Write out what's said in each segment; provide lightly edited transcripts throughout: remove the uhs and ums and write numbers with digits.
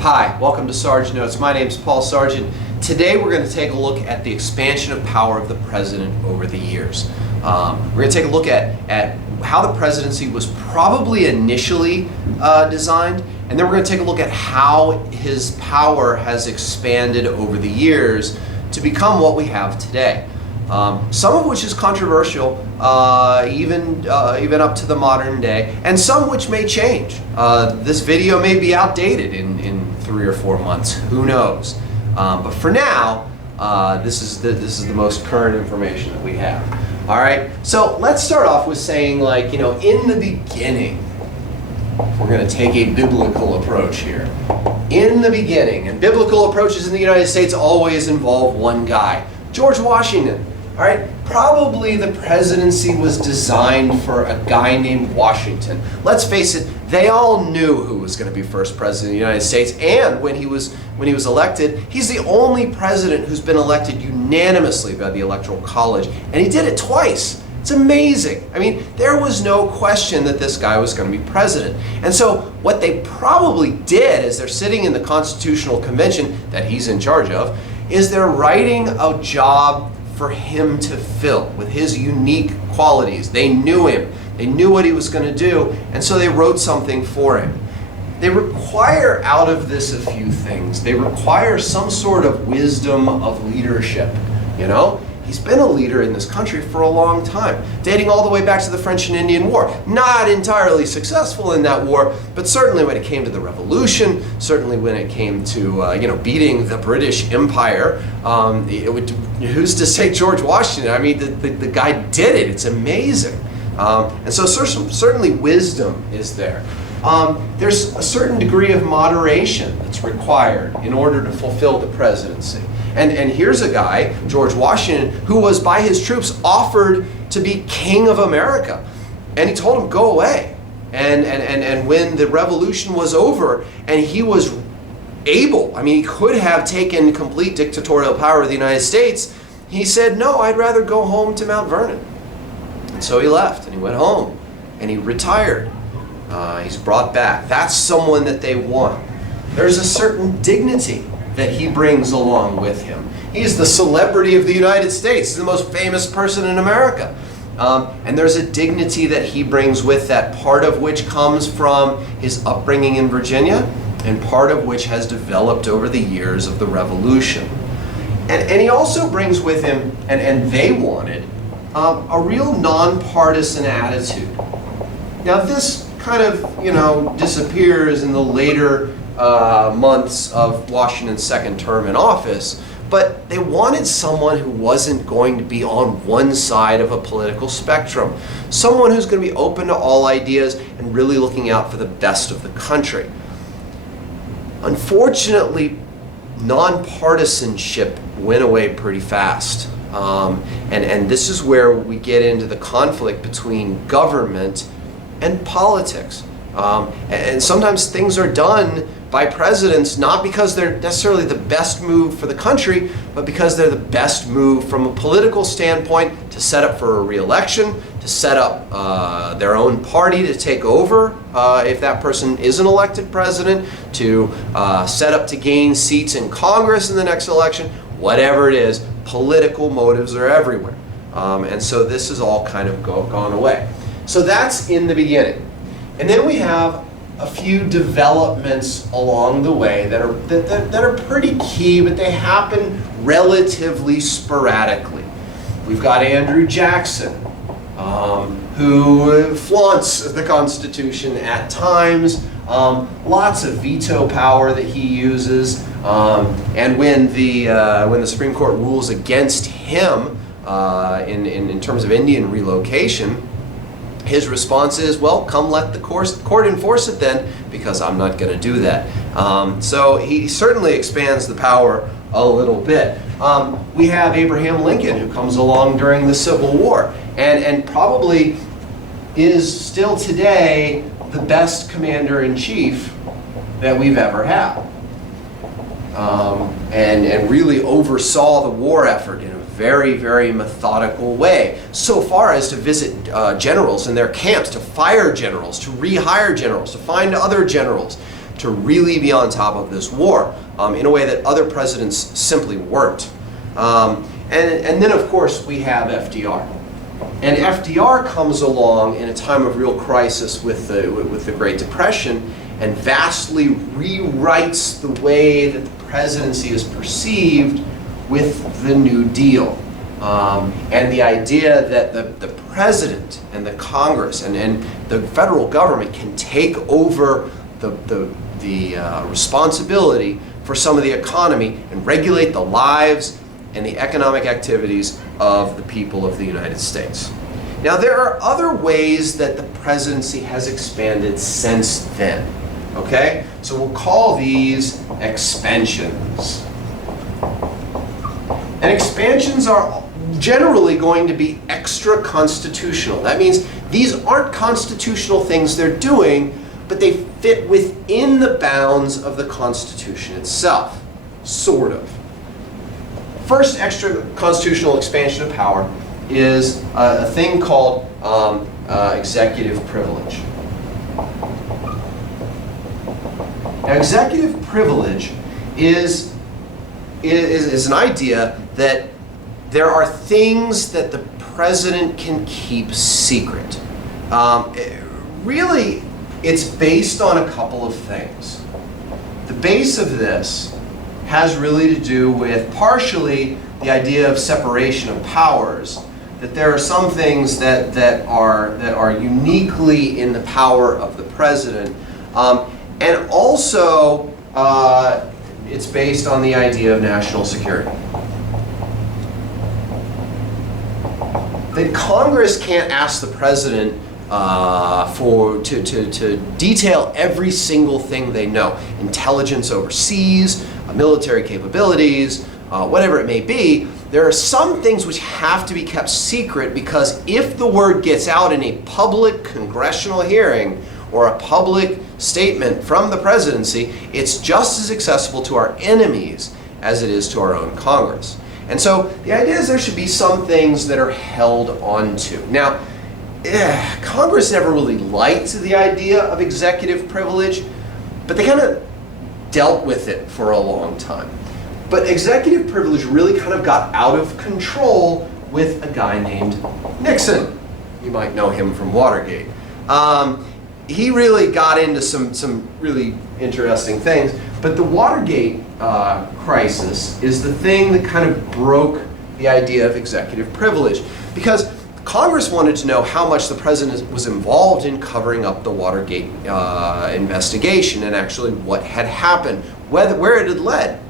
Hi, welcome to Sarge Notes. My name is Paul Sargent. Today we're going to take a look at the expansion of power of the president over the years. We're going to take a look at how the presidency was probably initially designed, and then we're going to take a look at how his power has expanded over the years to become what we have today. Some of which is controversial, even up to the modern day, and some which may change. This video may be outdated in 3 or 4 months. Who knows? But for now, this is the most current information that we have. All right. So let's start off with saying, like, in the beginning, we're going to take a biblical approach here. In the beginning, and biblical approaches in the United States always involve one guy, George Washington. All right, probably the presidency was designed for a guy named Washington. Let's face it, they all knew who was going to be first president of the United States, and when he was elected, he's the only president who's been elected unanimously by the Electoral College, and he did it twice. It's amazing. I mean, there was no question that this guy was going to be president. And so what they probably did as they're sitting in the Constitutional Convention that he's in charge of is they're writing a job for him to fill with his unique qualities. They knew him. They knew what he was going to do, and so they wrote something for him. They require out of this a few things. They require some sort of wisdom of leadership. He's been a leader in this country for a long time, dating all the way back to the French and Indian War. Not entirely successful in that war, but certainly when it came to the Revolution, certainly when it came to beating the British Empire, who's to say George Washington? I mean, the guy did it. It's amazing. And so certainly wisdom is there. There's a certain degree of moderation that's required in order to fulfill the presidency. And here's a guy, George Washington, who was by his troops offered to be king of America. And he told him, go away. And when the revolution was over and he was able, he could have taken complete dictatorial power of the United States, he said, no, I'd rather go home to Mount Vernon. And so he left and he went home and he retired. He's brought back. That's someone that they want. There's a certain dignity that he brings along with him. He's the celebrity of the United States. He's the most famous person in America. And there's a dignity that he brings with that, part of which comes from his upbringing in Virginia, and part of which has developed over the years of the Revolution. And he also brings with him, and they wanted, a real nonpartisan attitude. Now this kind of, disappears in the later months of Washington's second term in office, but they wanted someone who wasn't going to be on one side of a political spectrum. Someone who's going to be open to all ideas and really looking out for the best of the country. Unfortunately, nonpartisanship went away pretty fast. And this is where we get into the conflict between government and politics. And sometimes things are done by presidents not because they're necessarily the best move for the country, but because they're the best move from a political standpoint to set up for a re-election, to set up their own party to take over if that person isn't elected president, to set up to gain seats in Congress in the next election. Whatever it is, political motives are everywhere. And so this has all kind of gone away. So that's in the beginning. And then we have a few developments along the way that are pretty key, but they happen relatively sporadically. We've got Andrew Jackson, who flaunts the Constitution at times, lots of veto power that he uses, and when the Supreme Court rules against him in terms of Indian relocation, his response is, well, come let the court enforce it then, because I'm not going to do that. So he certainly expands the power a little bit. We have Abraham Lincoln, who comes along during the Civil War, and probably is still today the best commander-in-chief that we've ever had. And really oversaw the war effort in a very, very methodical way, so far as to visit generals in their camps, to fire generals, to rehire generals, to find other generals, to really be on top of this war in a way that other presidents simply weren't. And then, of course, we have FDR. And FDR comes along in a time of real crisis with the Great Depression and vastly rewrites the way that the presidency is perceived with the New Deal. And the idea that the president and the Congress and the federal government can take over the responsibility for some of the economy and regulate the lives and the economic activities of the people of the United States. Now, there are other ways that the presidency has expanded since then, okay? So we'll call these expansions. And expansions are generally going to be extra-constitutional. That means these aren't constitutional things they're doing, but they fit within the bounds of the Constitution itself, sort of. First extra-constitutional expansion of power is a thing called executive privilege. Now, executive privilege is an idea that there are things that the president can keep secret. Really, it's based on a couple of things. The base of this has really to do with partially the idea of separation of powers, that there are some things that are uniquely in the power of the president, and also it's based on the idea of national security. That Congress can't ask the president to detail every single thing they know. Intelligence overseas, military capabilities, whatever it may be. There are some things which have to be kept secret because if the word gets out in a public congressional hearing or a public statement from the presidency, it's just as accessible to our enemies as it is to our own Congress. And so the idea is there should be some things that are held onto. Now, Congress never really liked the idea of executive privilege, but they kind of dealt with it for a long time. But executive privilege really kind of got out of control with a guy named Nixon. You might know him from Watergate. He really got into some really interesting things, but the Watergate crisis is the thing that kind of broke the idea of executive privilege, because Congress wanted to know how much the president was involved in covering up the Watergate investigation and actually what had happened, where it had led.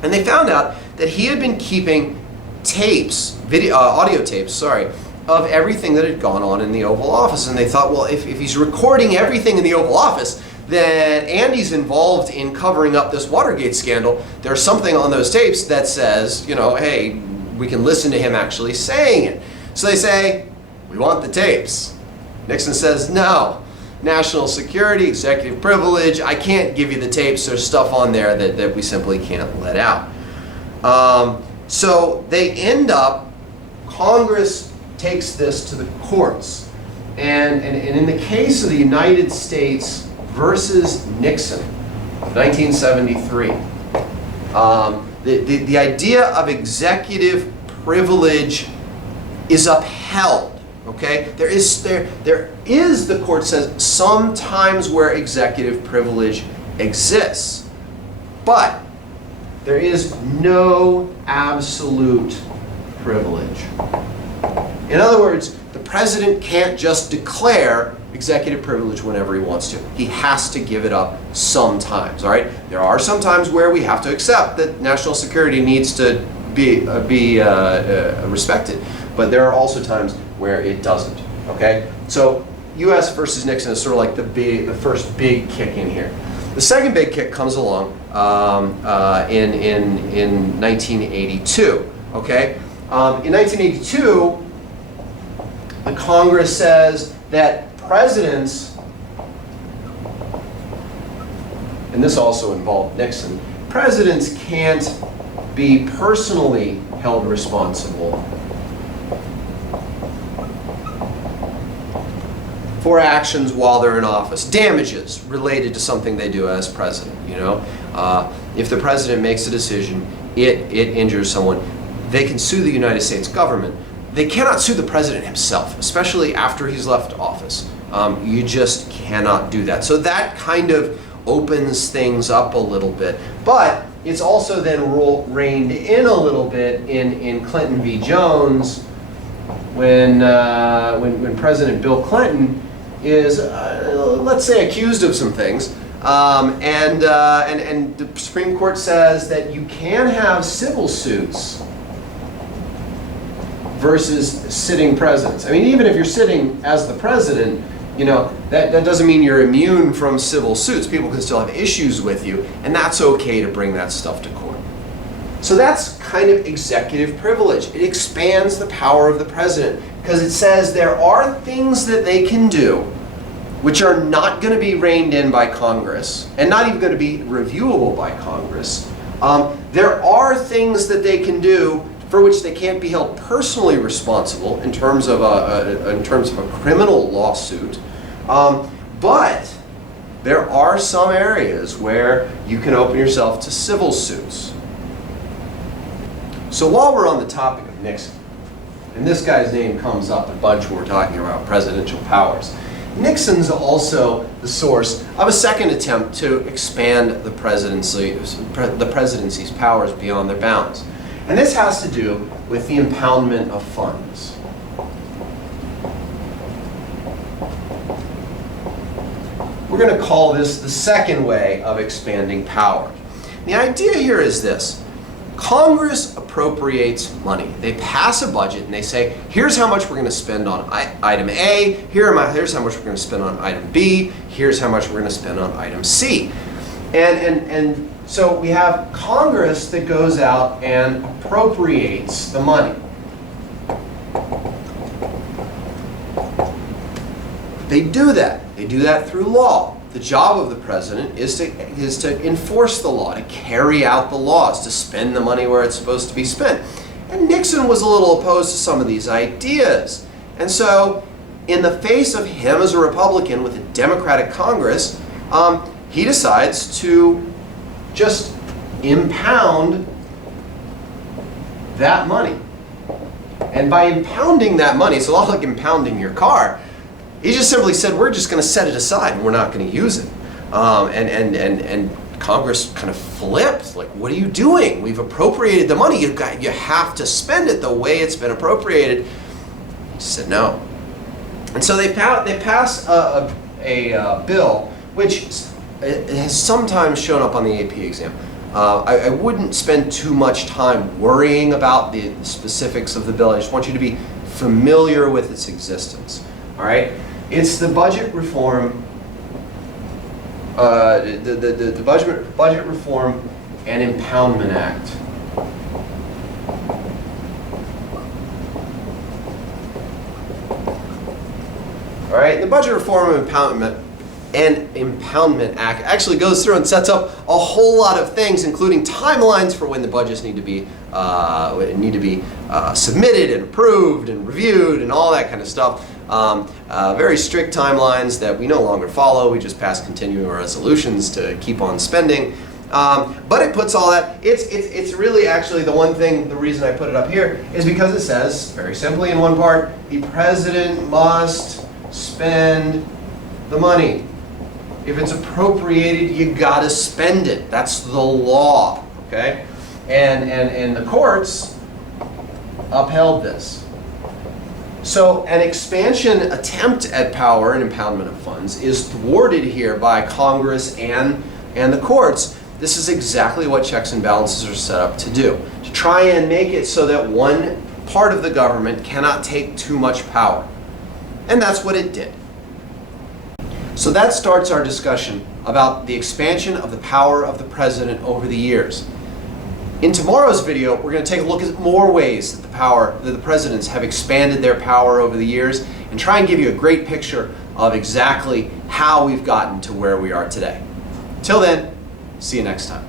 And they found out that he had been keeping audio tapes, of everything that had gone on in the Oval Office. And they thought, well, if he's recording everything in the Oval Office, then Andy's involved in covering up this Watergate scandal. There's something on those tapes that says, hey, we can listen to him actually saying it. So they say, we want the tapes. Nixon says, no. National security, executive privilege, I can't give you the tapes. There's stuff on there that we simply can't let out. So they end up, Congress takes this to the courts. And in the case of the United States versus Nixon, 1973, the idea of executive privilege is upheld. Okay, there is, the court says, some times where executive privilege exists, but there is no absolute privilege. In other words, the president can't just declare executive privilege whenever he wants to. He has to give it up sometimes, all right? There are some times where we have to accept that national security needs to be respected, but there are also times where it doesn't, okay? So U.S. versus Nixon is sort of like the first big kick in here. The second big kick comes along in 1982, okay? In 1982, the Congress says that presidents, and this also involved Nixon, presidents can't be personally held responsible for actions while they're in office. Damages related to something they do as president, you know. If the president makes a decision, it injures someone, they can sue the United States government. They cannot sue the president himself, especially after he's left office. You just cannot do that. So that kind of opens things up a little bit. But it's also then reined in a little bit in Clinton v. Jones when President Bill Clinton is, let's say, accused of some things. And the Supreme Court says that you can have civil suits versus sitting presidents. I mean, even if you're sitting as the president, you know, that doesn't mean you're immune from civil suits. People can still have issues with you, and that's okay to bring that stuff to court. So that's kind of executive privilege. It expands the power of the president because it says there are things that they can do which are not going to be reined in by Congress and not even going to be reviewable by Congress. There are things that they can do for which they can't be held personally responsible in terms of a criminal lawsuit. But there are some areas where you can open yourself to civil suits. So while we're on the topic of Nixon, and this guy's name comes up a bunch when we're talking about presidential powers, Nixon's also the source of a second attempt to expand the presidency's powers beyond their bounds. And this has to do with the impoundment of funds. We're going to call this the second way of expanding power. The idea here is this. Congress appropriates money. They pass a budget and they say, here's how much we're going to spend on item A, here's how much we're going to spend on item B, here's how much we're going to spend on item C. And so we have Congress that goes out and appropriates the money. They do that. They do that through law. The job of the president is to enforce the law, to carry out the laws, to spend the money where it's supposed to be spent. And Nixon was a little opposed to some of these ideas. And so, in the face of him as a Republican with a Democratic Congress, he decides to just impound that money. And by impounding that money, it's a lot like impounding your car. He just simply said, we're just going to set it aside and we're not going to use it. And Congress kind of flipped, like, what are you doing? We've appropriated the money. You have to spend it the way it's been appropriated. He said no. And so they pass a bill which has sometimes shown up on the AP exam. I wouldn't spend too much time worrying about the specifics of the bill. I just want you to be familiar with its existence. All right? It's the budget reform, the budget reform and Impoundment Act. All right, the Budget Reform and Impoundment Act actually goes through and sets up a whole lot of things, including timelines for when the budgets need to be submitted and approved and reviewed and all that kind of stuff. Very strict timelines that we no longer follow. We just pass continuing resolutions to keep on spending. But it puts all that, it's really actually the reason I put it up here is because it says, very simply in one part, the president must spend the money. If it's appropriated, you gotta spend it. That's the law, okay? And the courts upheld this. So an expansion attempt at power and impoundment of funds is thwarted here by Congress and the courts. This is exactly what checks and balances are set up to do, to try and make it so that one part of the government cannot take too much power. And that's what it did. So that starts our discussion about the expansion of the power of the president over the years. In tomorrow's video, we're going to take a look at more ways that the presidents have expanded their power over the years and try and give you a great picture of exactly how we've gotten to where we are today. Till then, see you next time.